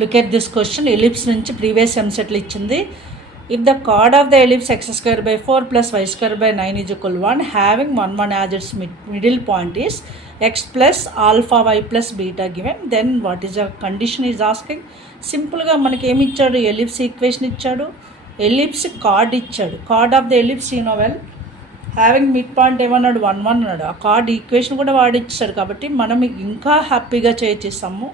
Look at this question. Ellipse నుంచి previous ఎంసెట్లు ఇచ్చింది. If the chord of the ellipse x² + 4 + y² = 1 having 1 as its middle point is x + α y + β given, then what is the condition is asking. సింపుల్గా మనకి ఏమి ఇచ్చాడు? Ellipse equation ఇచ్చాడు, ellipse chord ఇచ్చాడు. Chord of the ellipse you know well, having mid point ఏమన్నాడు? 1 1 అన్నాడు. ఆ card equation కూడా వాడిచ్చాడు కాబట్టి మనం ఇంకా హ్యాపీగా చేసేస్తాము.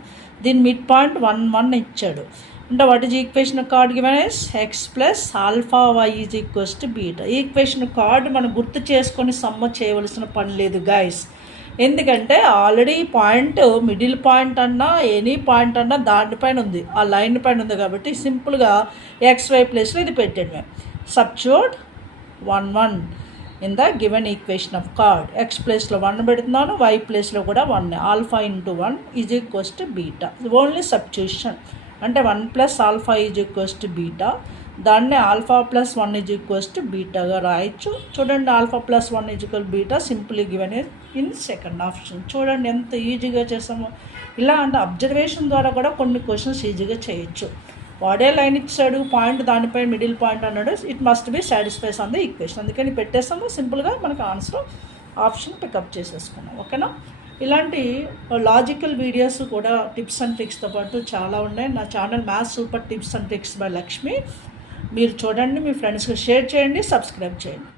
దీని మిడ్ పాయింట్ 1 1 ఇచ్చాడు. అంటే what is equation card given is x + α y = β. ఈ ఈక్వేషన్ కార్డ్ మనం గుర్తు చేసుకొని సమ్మ చేయవలసిన పని లేదు గైస్. ఎందుకంటే ఆల్రెడీ పాయింట్ మిడిల్ పాయింట్ అన్నా ఎనీ పాయింట్ అన్నా దానిపైన ఉంది, ఆ లైన్ పైన ఉంది. కాబట్టి సింపుల్గా XY ప్లేస్లో ఇది పెట్టాడు. Substitute 1 1 in the given equation of card. x ప్లేస్లో 1 పెడుతున్నాను, y ప్లేస్లో కూడా 1. α × 1 = β. Only substitution. అంటే 1 + α = β. దాన్ని α + 1 = βగా రాయొచ్చు. చూడండి, α + 1 = β simply given in second option. చూడండి ఎంత ఈజీగా చేసామో. ఇలా అంటే అబ్జర్వేషన్ ద్వారా కూడా కొన్ని క్వశ్చన్స్ ఈజీగా చేయొచ్చు. వాడే లైన్ ఇచ్చాడు, పాయింట్ దానిపై మిడిల్ పాయింట్ అన్నాడు, it must be satisfies on the equation. అందుకని పెట్టేస్తాము. సింపుల్గా మనకు ఆన్సర్ ఆప్షన్ పికప్ చేసేసుకున్నాం. ఓకేనా? ఇలాంటి లాజికల్ వీడియోస్ కూడా టిప్స్ అండ్ ట్రిక్స్తో పాటు చాలా ఉన్నాయి. నా channel maths super tips and tricks by Lakshmi. మీరు చూడండి, మీ ఫ్రెండ్స్కి షేర్ చేయండి, సబ్స్క్రైబ్ చేయండి.